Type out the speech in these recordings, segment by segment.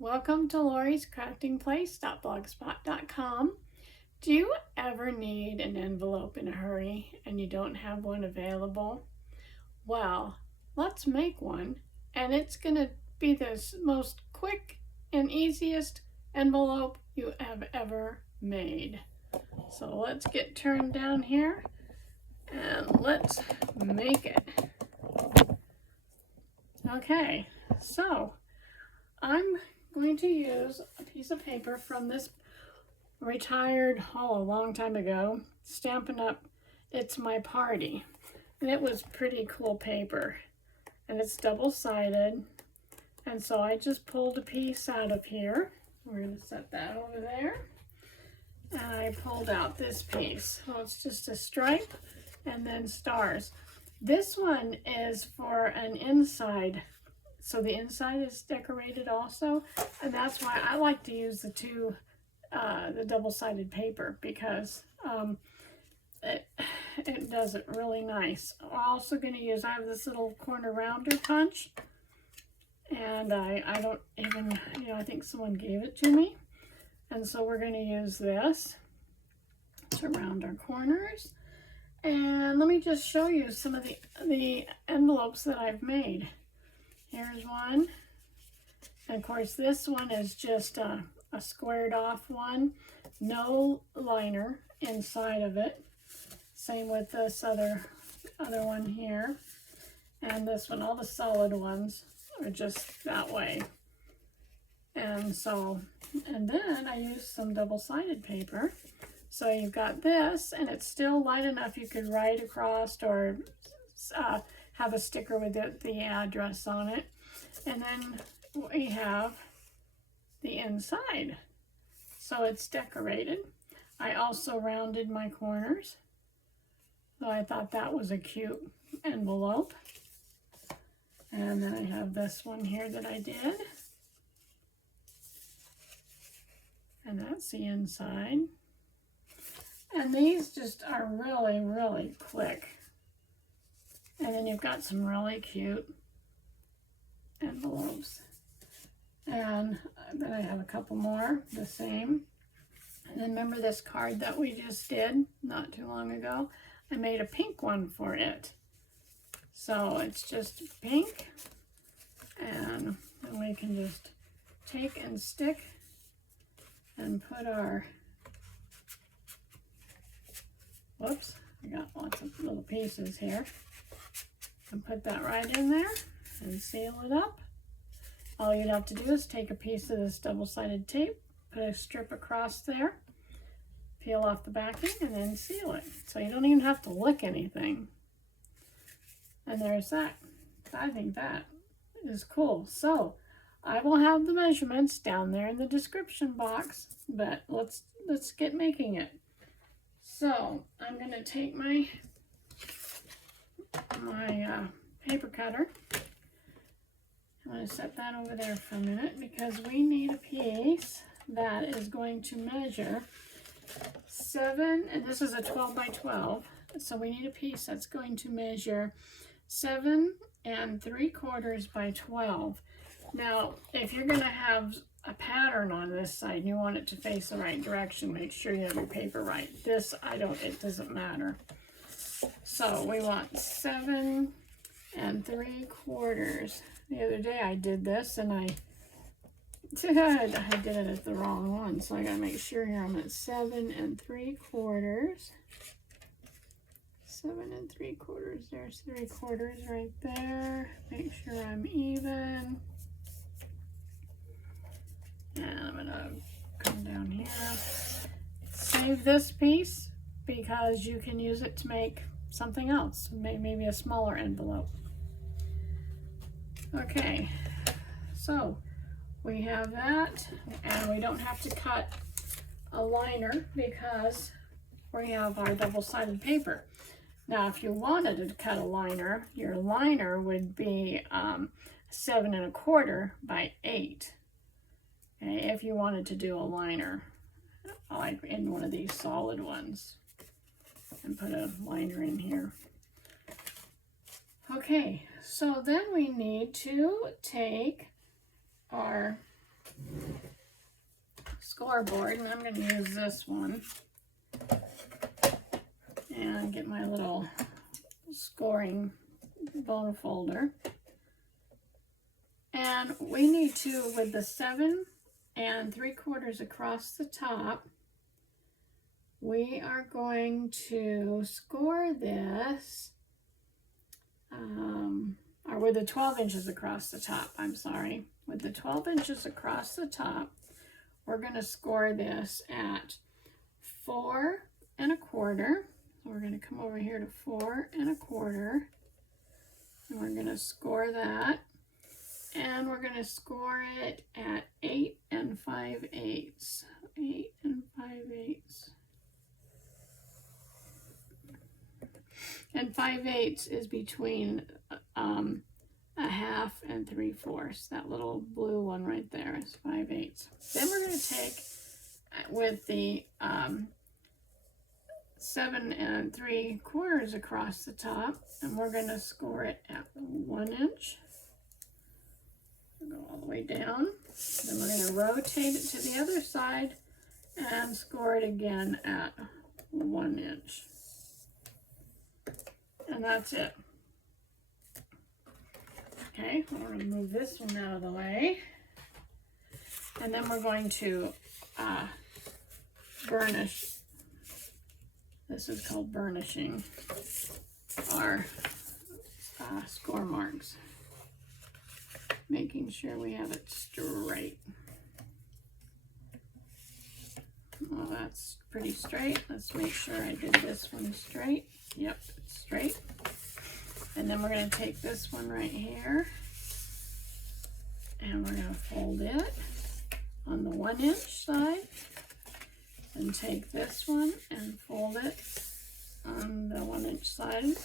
Welcome to Lori's Crafting Place.blogspot.com. Do you ever need an envelope in a hurry and you don't have one available? Well, let's make one, and it's going to be the most quick and easiest envelope you have ever made. So let's get turned down here and let's make it. Okay, so I'm going to use a piece of paper from this retired a long time ago, Stampin' Up! It's My Party. And it was pretty cool paper. And it's double-sided. And so I just pulled a piece out of here. We're going to set that over there. And I pulled out this piece. So it's just a stripe and then stars. This one is for an inside. So the inside is decorated also. And that's why I like to use the double-sided paper, because it does it really nice. I'm also going to use, I have this little corner rounder punch, and I don't even, I think someone gave it to me. And so we're going to use this to round our corners. And let me just show you some of the envelopes that I've made. Here's one. And of course this one is just a squared off one. No liner inside of it. Same with this other one here. And this one, all the solid ones are just that way. And then I used some double-sided paper. So you've got this, and it's still light enough you could write across or have a sticker with the address on it. And then we have the inside. So it's decorated. I also rounded my corners. So I thought that was a cute envelope. And then I have this one here that I did. And that's the inside. And these just are really, really quick. And then you've got some really cute envelopes. And then I have a couple more, the same. And then remember this card that we just did not too long ago? I made a pink one for it. So it's just pink. And then we can just take and stick and put our, whoops, I got lots of little pieces here. And put that right in there and seal it up. All you'd have to do is take a piece of this double-sided tape, put a strip across there, peel off the backing, and then seal it. So you don't even have to lick anything. And there's that. I think that is cool. So I will have the measurements down there in the description box, but let's get making it. So I'm going to take my paper cutter. I'm going to set that over there for a minute because we need a piece that is going to measure 7, and this is a 12 by 12, so we need a piece that's going to measure 7 3/4 by 12. Now, if you're going to have a pattern on this side and you want it to face the right direction, make sure you have your paper right. This, it doesn't matter. So we want 7 3/4. The other day I did this and I did it at the wrong one, so I gotta make sure here I'm at 7 3/4. 7 3/4. There's 3/4 right there. Make sure I'm even. And I'm gonna come down here. Save this piece because you can use it to make something else, maybe a smaller envelope. Okay, so we have that, and we don't have to cut a liner because we have our double-sided paper. Now, if you wanted to cut a liner, your liner would be 7 1/4 by 8. Okay, if you wanted to do a liner, like in one of these solid ones, and put a liner in here. Okay, so then we need to take our scoreboard, and I'm going to use this one. And get my little scoring bone folder. And we need to, with the 7 3/4 across the top, we are going to score this, or with the 12 inches across the top, I'm sorry. With the 12 inches across the top, we're going to score this at 4 1/4. So we're going to come over here to 4 1/4. And we're going to score that. And we're going to score it at 8 5/8. 8 5/8. And 5/8 is between 1/2 and 3/4. That little blue one right there is 5/8. Then we're going to take with the 7 3/4 across the top, and we're going to score it at 1 inch. Go all the way down. Then we're going to rotate it to the other side and score it again at 1 inch. And that's it. Okay, we're going to move this one out of the way. And then we're going to burnish. This is called burnishing our score marks. Making sure we have it straight. Well, that's pretty straight. Let's make sure I did this one straight. Yep, it's straight. And then we're going to take this one right here, and we're going to fold it on the 1 inch side, and take this one and fold it on the 1 inch side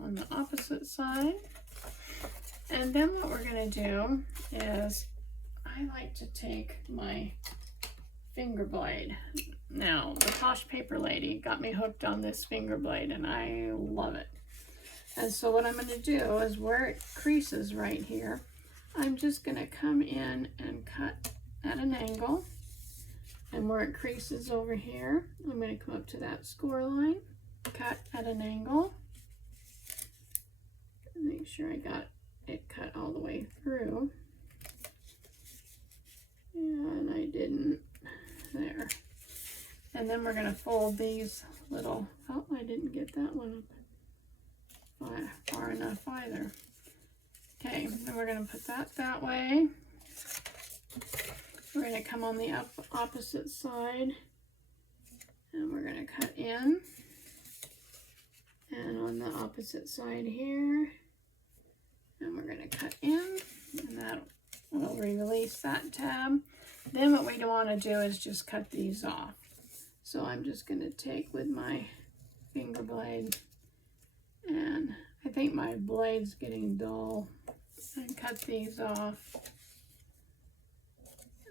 on the opposite side. And then what we're going to do is, I like to take my finger blade. Now, the Posh Paper Lady got me hooked on this finger blade, and I love it. And so what I'm going to do is, where it creases right here, I'm just going to come in and cut at an angle. And where it creases over here, I'm going to come up to that score line, cut at an angle. Make sure I got it cut all the way through. And I didn't. There. And then we're going to fold these little, oh, I didn't get that one up far enough either. Okay, then we're going to put that way. We're going to come on the opposite side, and we're going to cut in. And on the opposite side here, and we're going to cut in, and that will release that tab. Then what we want to do is just cut these off. So I'm just going to take with my finger blade, and I think my blade's getting dull, and cut these off.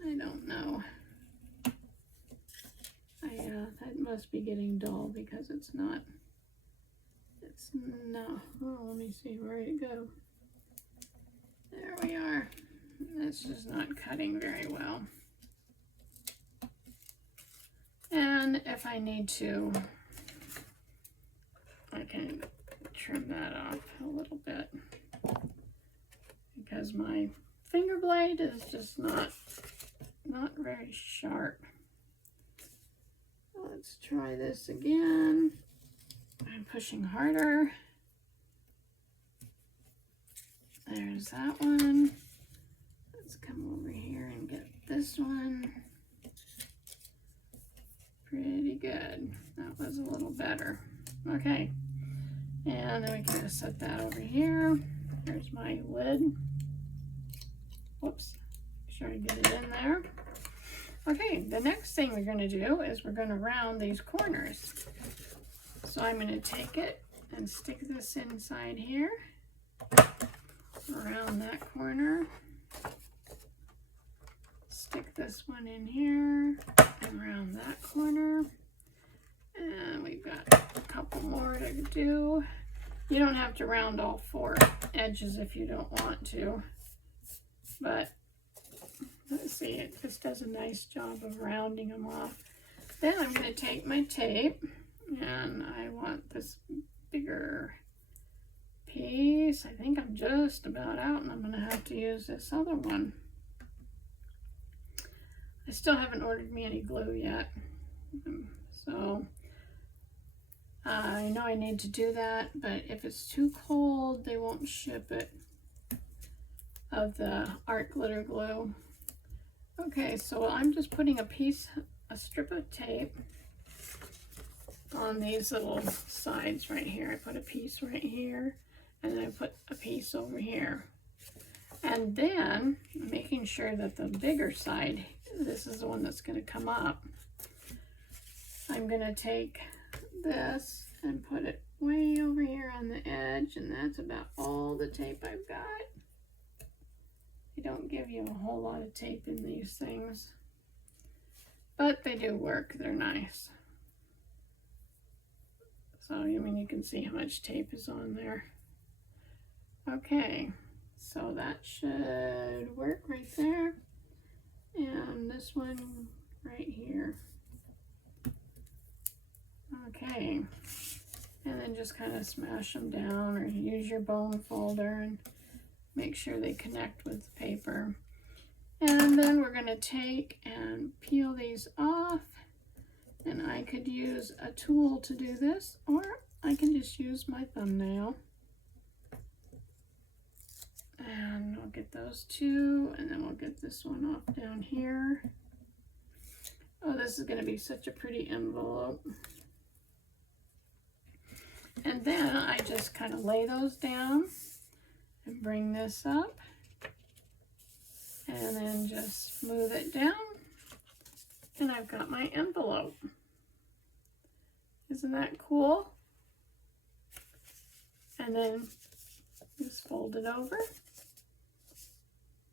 I don't know. That must be getting dull because it's not. It's not. Oh, let me see, where did it go? There we are. It's just not cutting very well. And if I need to, I can trim that off a little bit, because my finger blade is just not very sharp. Let's try this again. I'm pushing harder. There's that one. Let's come over here and get this one. Pretty good. That was a little better. Okay. And then we can just set that over here. There's my lid. Whoops. Make sure I get it in there. Okay, the next thing we're going to do is we're going to round these corners. So I'm going to take it and stick this inside here. Around that corner. Stick this one in here and around that corner. And we've got a couple more to do. You don't have to round all 4 edges if you don't want to. But let's see, it just does a nice job of rounding them off. Then I'm going to take my tape, and I want this bigger piece. I think I'm just about out, and I'm going to have to use this other one. I still haven't ordered me any glue yet, so I know I need to do that, but if it's too cold, they won't ship it, of the art glitter glue. Okay, so I'm just putting a strip of tape on these little sides right here. I put a piece right here, and then I put a piece over here. And then, making sure that the bigger side, this is the one that's going to come up, I'm going to take this and put it way over here on the edge, and that's about all the tape I've got. They don't give you a whole lot of tape in these things, but they do work. They're nice. So, I mean, you can see how much tape is on there. Okay, so that should work right there. And this one right here. Okay, and then just kind of smash them down, or use your bone folder and make sure they connect with the paper. And then we're going to take and peel these off, and I could use a tool to do this, or I can just use my thumbnail. And we'll get those two, and then we'll get this one off down here. Oh, this is going to be such a pretty envelope. And then I just kind of lay those down and bring this up, and then just smooth it down, and I've got my envelope. Isn't that cool? And then just fold it over.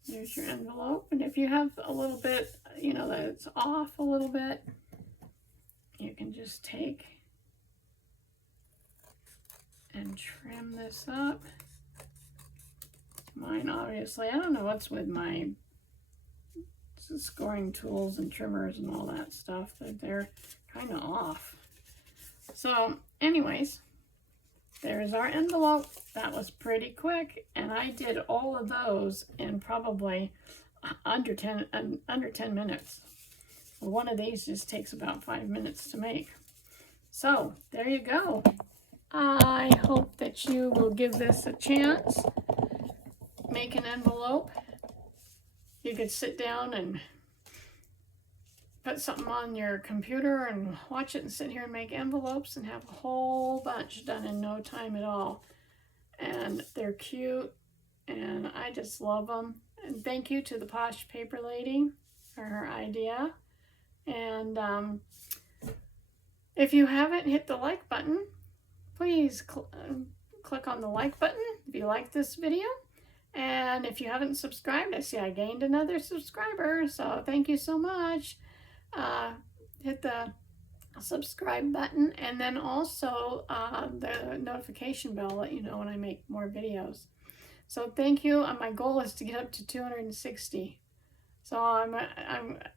There's your envelope. And if you have a little bit, you know, that it's off a little bit, you can just take and trim this up. Mine, obviously, I don't know what's with my scoring tools and trimmers and all that stuff, that they're kind of off. So anyways, there's our envelope. That was pretty quick, and I did all of those in probably under 10 minutes. One of these just takes about 5 minutes to make. So there you go. I hope that you will give this a chance. Make an envelope. You could sit down and put something on your computer and watch it and sit here and make envelopes and have a whole bunch done in no time at all. And they're cute, and I just love them. And thank you to the Posh Paper Lady for her idea. And if you haven't hit the like button, please click on the like button if you like this video. And if you haven't subscribed, I see I gained another subscriber, so thank you so much. Hit the subscribe button, and then also the notification bell, let you know when I make more videos. So thank you. My goal is to get up to 260. So I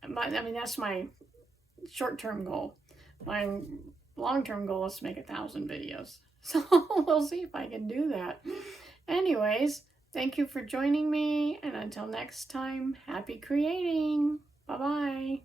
mean, that's my short-term goal. My long-term goal is to make 1,000 videos. So we'll see if I can do that. Anyways, thank you for joining me, and until next time, happy creating. Bye-bye.